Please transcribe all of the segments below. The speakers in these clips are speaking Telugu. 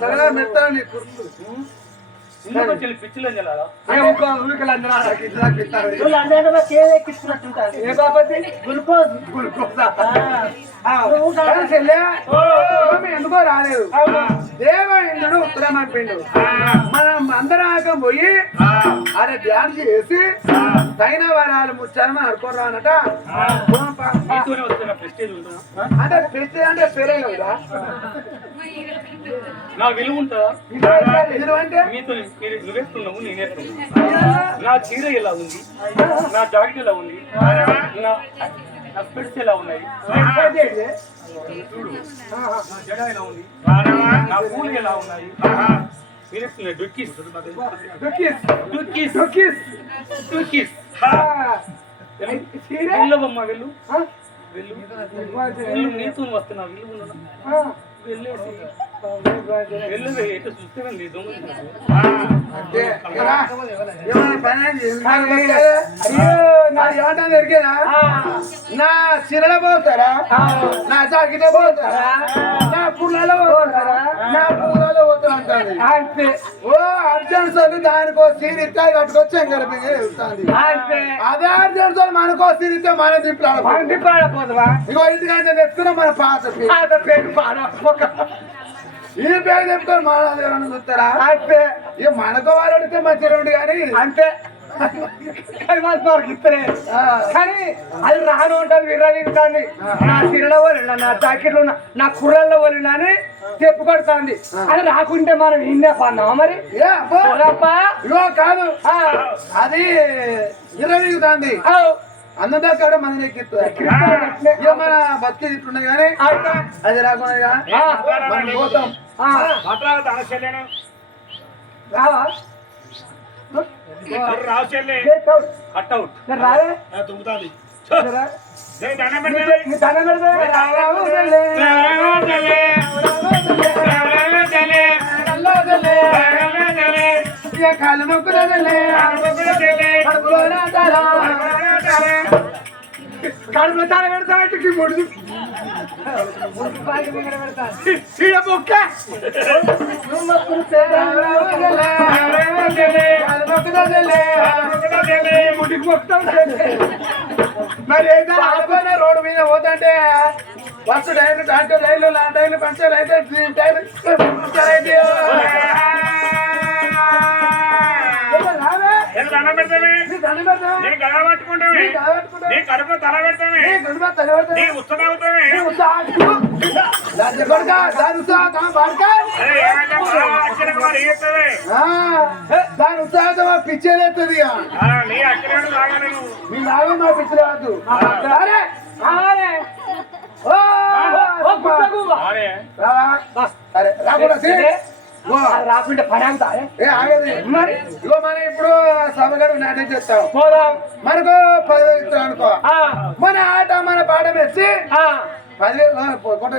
సగలా నీ ఎందుకో రాలేదు. దేవేంద్రుడు ఉత్తరం పంపిండు మనం అందరం పోయి అరే ధ్యానం చేసి తగిన వరాలు అనుకోరా నీతోనే వస్తున్న ప్రెస్టేజ్ ఉంటుందా అంటే పెట్టి అంటే పేరే కదా నా విలువ ఉంటుందా? మీతో నువ్వేస్తున్నావు నేనేస్తున్నావు నా చీర ఎలా ఉంది? నా జాకెట్ ఎలా ఉంది? నా నా స్పెట్స్ ఎలా ఉన్నాయి? చూడు నా జడ ఎలా ఉంది? నా పూలు ఎలా ఉన్నాయి? మీరేస్తున్నాయి డుక్కీస్? వెళ్ళవమ్మా వెళ్ళు. ఆ? వెళ్ళు వెళ్ళు. నీతో వస్తున్నా వెళ్ళు. వెళ్ళేసి చూస్తే నీ దొంగ ఏ, ఏరా? ఏమైనా పని అయింది? అయ్యో, నా చీరలో పోతారా? నా జాకెట్ పోతారా? నా పుల్లలో పోతారా? నా పూలలో పోతారా అంటాను ఓ అర్జెంట్ సోని దానికో సీన్ ఇస్తే కట్టుకొచ్చి అంతే. అదే అర్జెంట్ సోని మనకో సీన్ ఇస్తే మనం దింపాలి. మంది పాడపోదువా ఇగో ఇంటికంటే తెచ్చుకున్న మన పాత. పాత పేరు పాడపోక ఈ పేరు చెప్తారు మన ఎవరైనా చూస్తారా? అంతే. ఇక మనకో వాళ్ళు అడిగితే మంచిగా ఉండు కానీ అంతే. కానీ వాళ్ళు. కానీ అది రాను ఉంటుంది విర్రవీగుతుంది నా చీరలో వలినా నా జాకెట్లో ఉన్న నా కుర్రల్లో వలినా అని చెప్పు కొడుతుంది. అది రాకుంటే మనం ఇన్నే పన్నావా మరి? ఏ అబ్బో. పోరాపా? ఇగో కాదు. ఆ, అది. అందదా కాడ. మన ఎక్కిస్తుంది. మన బతికి ఇట్లున్నాయి కానీ? అది రాకుండా మనం పోతాం. రావా? కాలు మొక్కుదలే కడుపులో. కడుపులో తాళ పెడతామంటే ముడి మరి అయితే ఆపైన రోడ్డు మీద పోతుంటే బస్సు టైర్లు దాంట్లో రైలు లాంటి టైర్లు పంచర్ అయితే ఈ టైర్లు రావే దండం పెడతామే నీ గడ పట్టుకుంటామే నీ తల పెడతామే నీ. దాని ఉత్సాహంతో మా పిచ్చేలేస్తుంది ఇక. నీ మీ లాగా మా రాకుండా రాకుంటే పని అవుతా ఏ ఆగదు. మరి? ఇగో మనం ఇప్పుడు నాట్యం చేస్తాం పోదాం. మనకు పదివేలు ఇస్తాం అనుకో. ఆ, మన ఆట మన పాట మెచ్చి ఆ. పదివేలు కొట్ట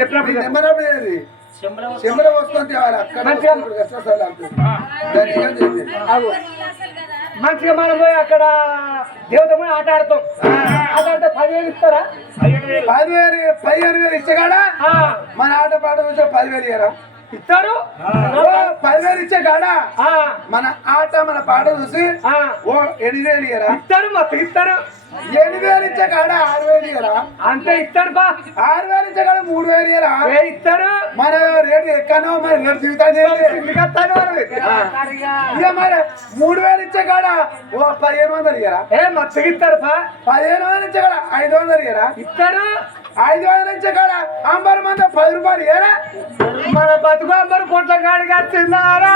చెప్పినప్పుడు ఏది? వస్తుంది. మంచిగా. మనం పోయి అక్కడ దేవత పోయి ఆట ఆడతాం. ఆట ఆడితే పదివేలు ఇస్తారా? పదివేలు పదిహేను వేలు ఇచ్చగాడా ఆ, మన ఆట పాట చూసే పదివేలు ఇయ్యరా? ఇస్తారు. పదివేలు ఇచ్చే కాడా ఆ, మన ఆట మన పాట చూసి ఆ. ఓ ఎనిమిది వేలు ఇయ్యరా? ఇస్తారు మొత్తం ఇస్తారు. ఎనిమిది వేలు ఇచ్చే కాడా ఆరు వేలు ఇయ్యరా? అంతే ఇస్తారు బా. ఆరు వేలు ఇచ్చే కాడ మూడు వేలు ఇయ్యరా ఇస్తారు. మన రేటు ఎక్కనో మరి రేటు మరి. ఇక మరి మూడు వేలు ఇచ్చే కాడ ఓ పదిహేను వందలు ఇయ్యరా? ఏ మొత్తం ఇస్తారు బా. పదిహేను వందలు ఇచ్చే కాడ ఐదు వందలు ఇయ్యరా? ఇస్తారు. ఐదు వందల నుంచి కాడ అంబర్ మంద పది రూపాయలు ఏరా మన బతుకు అందరు పొట్ల కాడిగా తిన్నారా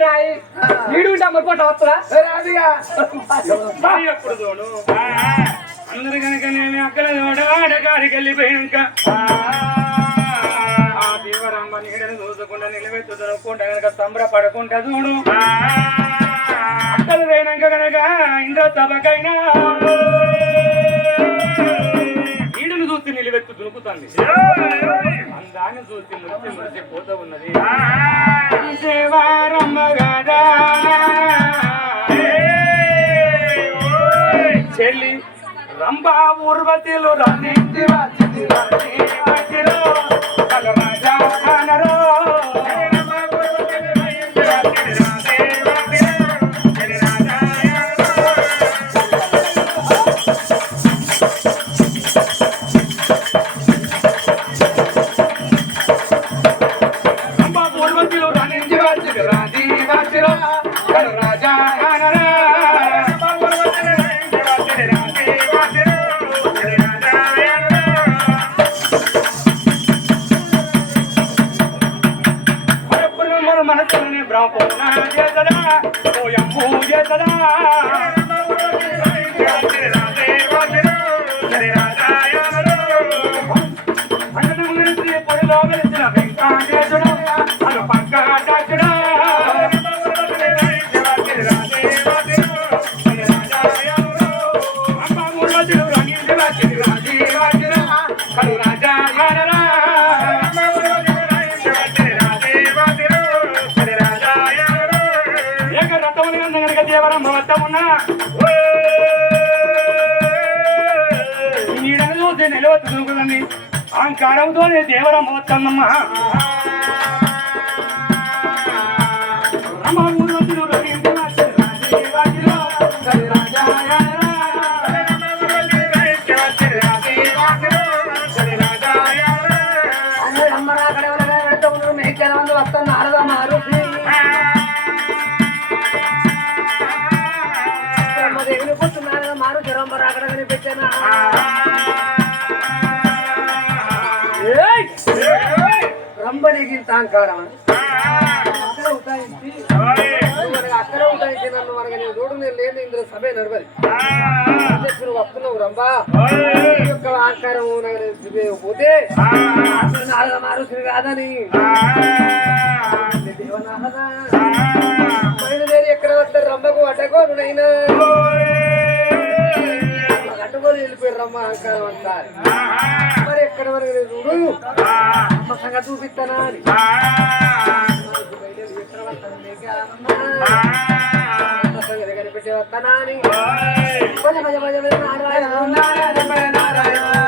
రాయి నీడు ఉంటే పొట్ట వస్తుందా రాదిగా అందరు కనుక నేను అక్కడ ఆడగారికి వెళ్ళిపోయాక ఆ దేవరాంబ నీడని చూసుకుంటా నిలబెత్తు దొరకకుండా కనుక సంబరపడకుండా చూడు అక్కడ పోయినాక కనుక ఇంద్ర సభకైనా నీడను చూసి నిలబెత్తు దునుకుతుంది. అందాన్ని చూసి మురిసి మురిసి పోతూ ఉన్నది. దేవారమ్మ గదా. చెల్లి రంభా ఊర్వతిలు రన్నింటి వచ్చింది వచ్చింది పోనా చేతదా దేవత నిలవద్దు అహంకారంతోనే దేవరం భవత్తమ్మ అమ్మ రంబనిగిన అహంకారం అక్కడ ఉటాయించి అక్కడ ఉటాయించి నన్ను మనకి నేను చూడు నేను లేని ఇంద్ర సభే నడవది. చెప్పి నువ్వు వస్తున్నావు రంబా యొక్క అహంకారం పోతే మారుతుంది కాదని. బయలుదేరి ఎక్కడ వస్తారు రంబకు అడ్డకోరునైనా వెళ్ళిపోయారు రమ్మ అహంకారం అంతా? మరి ఎక్కడ వరకు చూడు? అమ్మ సంగతి చూపిస్తానా అని. కనిపెట్టి వస్తానా అని. నారాయణ నారాయణ నారాయణ.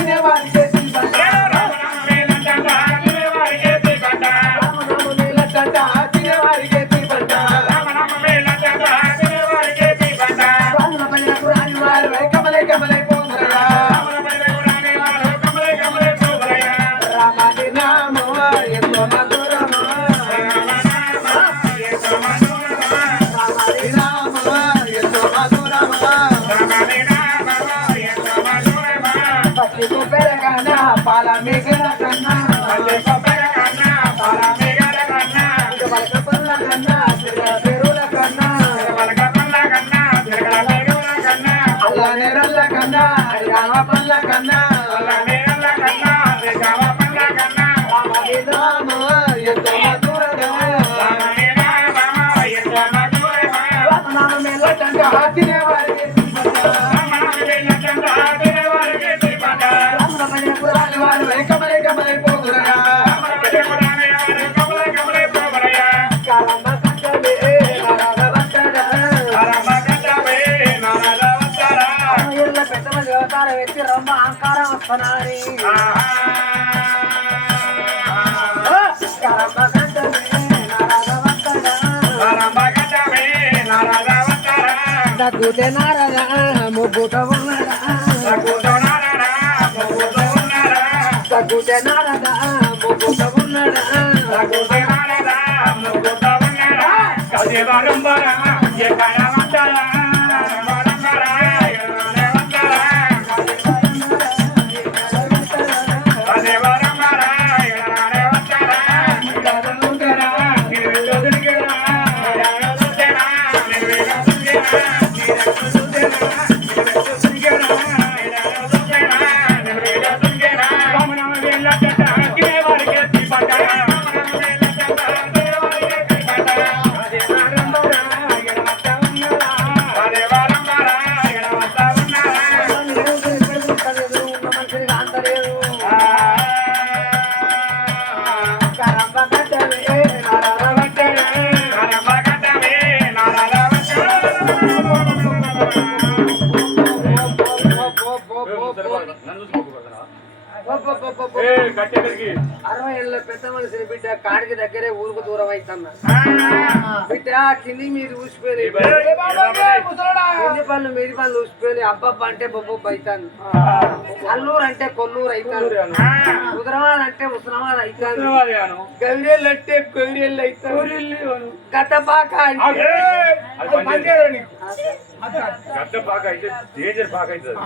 పల్ల కన్నా ఎత్తి రమ్మ అహంకారం వస్తున్నారని దగ్గుతే నారద ముగ్గుట ఉన్నదా? దగ్గుతే నారద ముగ్గుట ఉన్నదా? అదే 加油！ఏళ్ళ పెద్ద మనిషిని బిడ్డ కాడికి దగ్గరే ఊరుకు దూరం అవుతున్నా బిడ్డ కింది మీద ఊసిపోయి? కింది పనులు మీది పనులు ఊసిపోయి అబ్బబ్బ అంటే బొబ్బొబ్బ అవుతాను అల్లూరు అంటే కొల్లూరు అవుతాను హుదరాబాద్ అంటే హుస్నాబాద్ అవుతాను గౌరీలు అంటే గౌరీలు అవుతాను గతపాక అంటే గడ్డ బాగా అయితే డేంజర్ బాగా అవుతుంది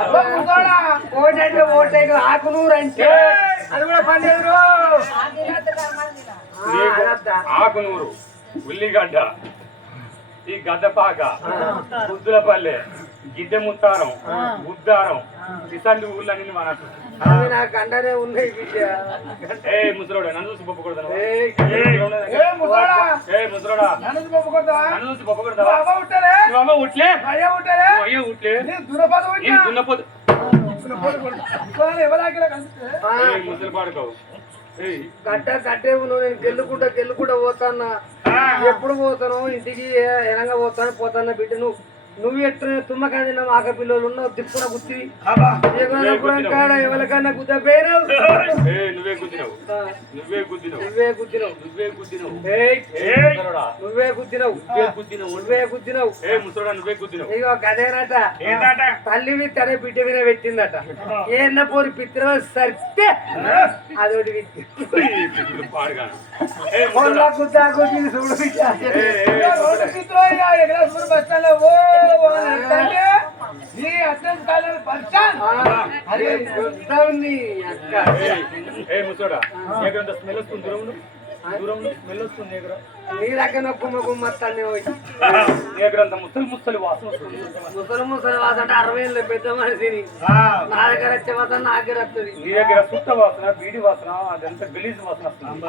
అబ్బా, ముసలోడా. ఓటు అంటే ఓటే ఆకునూరు అంటే అది కూడా పని చేయదు ఆ, అనద్దా. ఆకునూరు ఉల్లిగడ్డ ఈ గడ్డపాక బుద్ధులపల్లె గిద్దె ముత్తారం ఉద్దారం ఇసంటి ఊళ్ళన్నీ మనకు అవి నాకు అండనే ఉన్నాయి బిడ్డ ఏ ముసలోడా నన్ను చూసి పొప్పకూడదు ఏయ్, ఏ ముసలోడా ఏ ముసలోడా నన్ను పంపుకుంటావా నన్ను చూసి పొప్పకూడదా నువ్వు అవ్వ ఉంటలే నువ్వు అమ్మ ఉట్లే అయ్యా ఉంటలే నువ్వు అయ్యా ఉట్లే నీ దురపద నేను దున్నపోతు ఎవరాకిలా కలిస్తే ఆ, ఏయ్, ముసలి పాడుకోవు ఏయ్ గడ్డ గడ్డే ఉన్నావు నేను గెల్లుకుంటా గెల్లుకుంటా పోతానా ఎప్పుడు పోతాను ఇంటికి ఎనంగా పోతాను పోతాను బిడ్డ నువ్వు నువ్వు ఎట్టు తుమ్మకాయ మా ఆక పిల్లలు ఉన్నావు దిప్పున గుత్తివి కాడ ఎవరికన్నా గుద్ద పోయినావు ఏయ్, నువ్వే గుద్దినావు నువ్వే గుద్దినావు నువ్వే గుద్దినావు నువ్వే గుద్దినావు నువ్వే గుద్దినావు నువ్వే గుద్దినావు నువ్వే గుద్దినావు ఇగో గదేనట తల్లి మీద తనే బిడ్డ మీద పెట్టిందట. ఏన్న పోరి పిత్ర సరితే అదొకటి విత్తి. గుద్దా గుద్ది చూడు బస్ స్టాండ్ అంటుంటే నీ అర్థం పరిచాన్ అరే నీ అక్క. ఏ ఎక్కడ స్మెల్ వస్తుంది దూరం. దూరం స్మెల్ వస్తుంది ఎక్కడ నీ దగ్గర గుమ్మ గుమ్మ తన్నే పోయి. ఎక్కడ అంత ముసలి ముసలి వాసన ముసలి ముసలి వాస అంటే అరవై ఏళ్ళ పెద్ద మనిషిని. నా దగ్గర వచ్చే వాసన నా దగ్గర వస్తుంది. నీ దగ్గర సుట్ట వాసన బీడి వాసన అదంతా గలీజ్ వాసన వస్తుంది.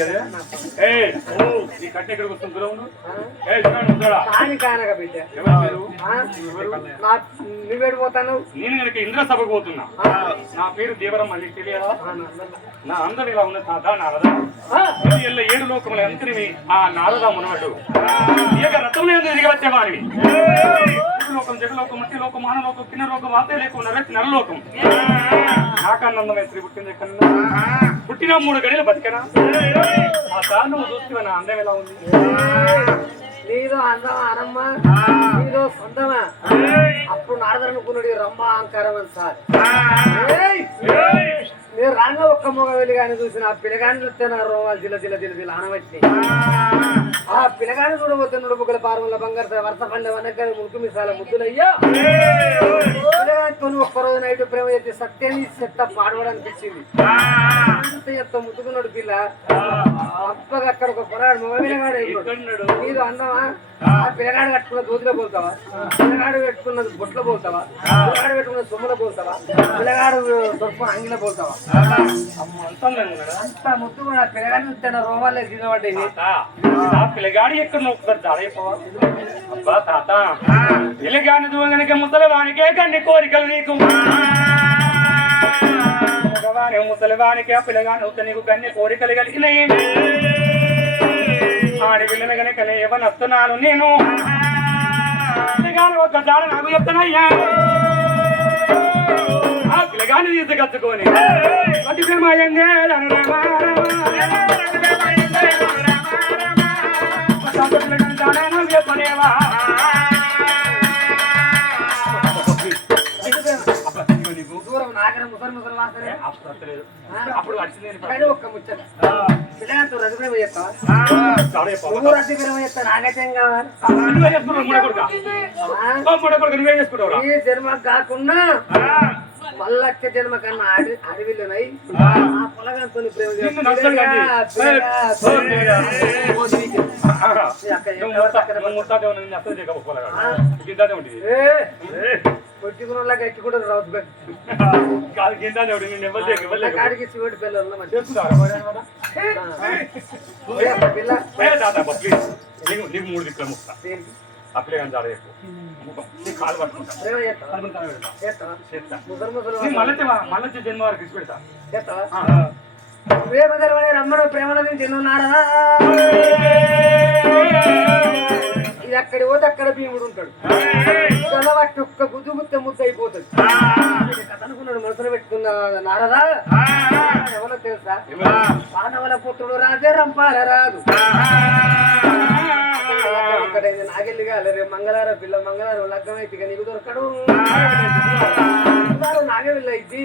కదా? ఏ ఈ కట్టె ఎక్కడికి వస్తుంది? దూరం. ఏ కానక బిడ్డ. నేను కనుక ఇంద్ర సభకు పోతున్నా నా పేరు దేవరమ్మ నీకు తెలియదా? నా అందరు ఇలా ఉన్న తాత నారద. ఎల్ల ఏడు లోకముల అంతరిని ఆ నారద మునవడు. ఏక రథములు ఎందుకు తిరిగి వచ్చేవాడివి లోకం జగలోకం మధ్య లోకం మానలోకం కిన్న లోకం వాతే లేకుండా నరలోకం. నాకన్నందమే స్త్రీ పుట్టింది ఎక్కడ పుట్టిన మూడు గడియలు బతికనా? ఆ సార్ నువ్వు చూస్తే నా అందం ఎలా ఉంది? నీదో అందమా అనమ్మా? నీదో సొంతమా? అప్పుడు నారదనుకున్నాడు రమ్మ అహంకారం అని సార్. నేను రాగా ఒక్క మొగ వెలిగాని చూసిన ఆ పిల్లగాని చూస్తే నా రోగాలు జిల్ల జిల్ల జిల్ల జిల్ల అనవచ్చి ఆ పిల్లగాని చూడబోతే నుడుపుకల పారముల బంగారు వర్త పండే వనకని ముక్కు మిసాల ముద్దులయ్యా. పిల్లగానితో ఒక్క రోజు నైట్ ప్రేమ చేస్తే సత్యాన్ని చెత్త పాడవడనిపించింది చెత్త ముద్దుకున్నాడు పిల్ల. అప్పగా అక్కడ ఒక పొరాడు మొగ పిల్లగాడు? నీదు అందమా ఆ పిల్లగాడు కట్టుకున్న దూదిలో పోతావా? పిల్లగాడు పెట్టుకున్నది బొట్లో పోతావా? పిల్లగాడు పెట్టుకున్న సొమ్ములో పోతావా? పిల్లగాడు దొరుకు అంగిలో పోతావా? అంత ముద్దు కూడా పిల్లగాడు రోమాలే ఆ పిల్లగాడి ఎక్కడ నువ్వు ఒకసారి దాడైపోవా అబ్బా తాత పిల్లగాని దూరంగానికి ముసలివానికే కన్ని కోరికలు నీకు మగవాని ముసలివానికి ఆ పిల్లగాని వస్తే నీకు కన్ని కోరికలు కలిగినాయి ఆడి పిల్లని కనుక ఏమని వస్తున్నాను నేను పిల్లగాని ఒక దాడ నాకు చెప్తానయ్యా ఆ పిల్లగాని తీసుకచ్చుకొని అతి ప్రేమయంగా అప్పుడు వచ్చింది ఒక్క ముచ్చట పిల్లగాడితో రద్దు చేస్తావా నువ్వు రద్దు చేస్తా నాకైతే కావాలి ఈ జన్మ కాకుండా మళ్ళొచ్చే జన్మ కన్నా అడవి అడవిలోనై ఆ పొలగంతో ప్రేమ కొట్టుకున్న ఎక్కి కూడా రావద్దు నీకు మూడు దిక్కుల ముక్త? అప్పుడే కానీ జాడ కాలు పట్టుకుంటా మళ్ళీ మళ్ళీ జన్మ వరకు ఇచ్చి పెడతా. ప్రేమ తెలవని రమ్మను ప్రేమలో నుంచి ఎన్నున్నారా ఎక్కడ పోతే అక్కడ భీముడు ఉంటాడు. గలవట్టి ఒక్క గుద్దు గుత్త ముద్ద అయిపోతుంది అనుకున్నాడు మనసులో పెట్టుకున్న నారదా? ఎవరో తెలుసా? పానవల పుత్రుడు రాజే రంపాల రాదు ఒక్కటైంది నాగెల్లి కాలే రేపు మంగళవారం పిల్ల మంగళవారం లగ్గం అయితే ఇక నీకు దొరకడు. నాగవెల్లి అయితే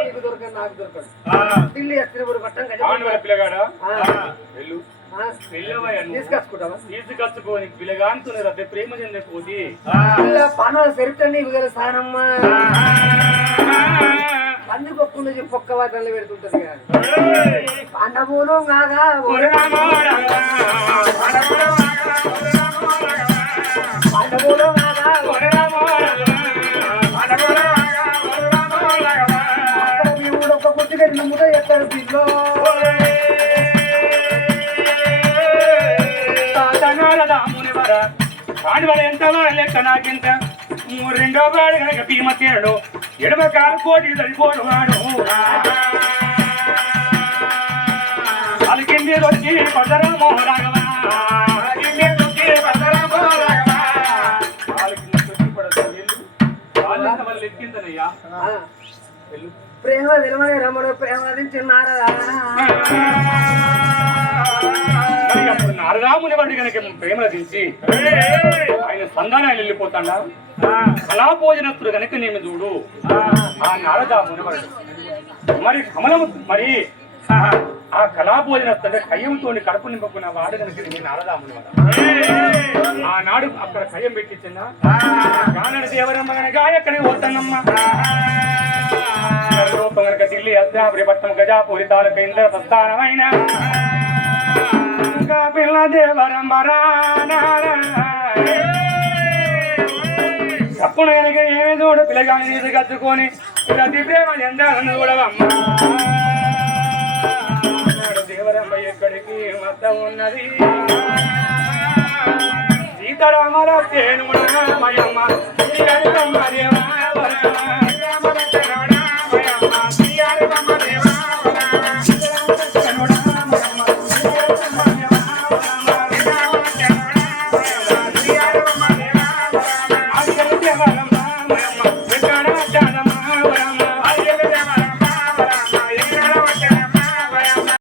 నీకు దొరకదు నాకు దొరకడు. ఢిల్లీ ఎత్తినప్పుడు పట్టం మరి పిల్లగాడా? తీసుకొచ్చుకుంటావా? తీసుకొచ్చుకోని పిల్లగాంతున్నది అదే ప్రేమ చెందే పోతి. పిల్ల పానాల చరిత్ర నీకు తెలుసానమ్మా పంది పప్పు నుంచి పొక్క వాటలు పెడుతుంటది కానీ పండబోను కాగా పండబోను కాగా అక్కడ మీ ఊరు ఒక గుడ్డి కట్టిన ముద ఎక్కడ పిల్లో వాడి ఎంత లెక్క నాకింత? రెండో వాడు కనుక భీమ తీరడు ఎడమ కాలు కోటి సరిపోడు వాడు. అలికింది వచ్చి పదరామో వెళ్ళు ప్రేమ విలువని రమణ ప్రేమ మరి అప్పుడు నారదాముని వాడి కనుక ప్రేమ దించి ఆయన సంధానాన్ని వెళ్ళిపోతాడా? కళా భోజనస్తుడు కనుక నేను చూడు. ఆ నారదాముని వాడు మరి కమలము మరి ఆ కళా భోజనస్తుడు కయ్యంతో కడుపు నింపుకున్న వాడు కనుక నేను నారదాముని వాడు? ఆనాడు అక్కడ కయ్యం పెట్టించిందా కానడి దేవరమ్మ కనుక ఎక్కడికి పోతానమ్మా. రూపం కనుక అద్దాపురి పట్టం గజాపూరి తాలూకా ఇంద్ర ప్రస్థానమైన. దుర్గా పిల్ల దేవరమ్మ అప్పుడు వెనక ఏమి చూడు పిల్లగాని తీసి కత్తుకొని ప్రతి ప్రేమ చెందాలని చూడవమ్మ దేవరమ్మ ఎక్కడికి మతం ఉన్నది? సీతారామల తేను మయమ్మ దేవా వరమ్మ.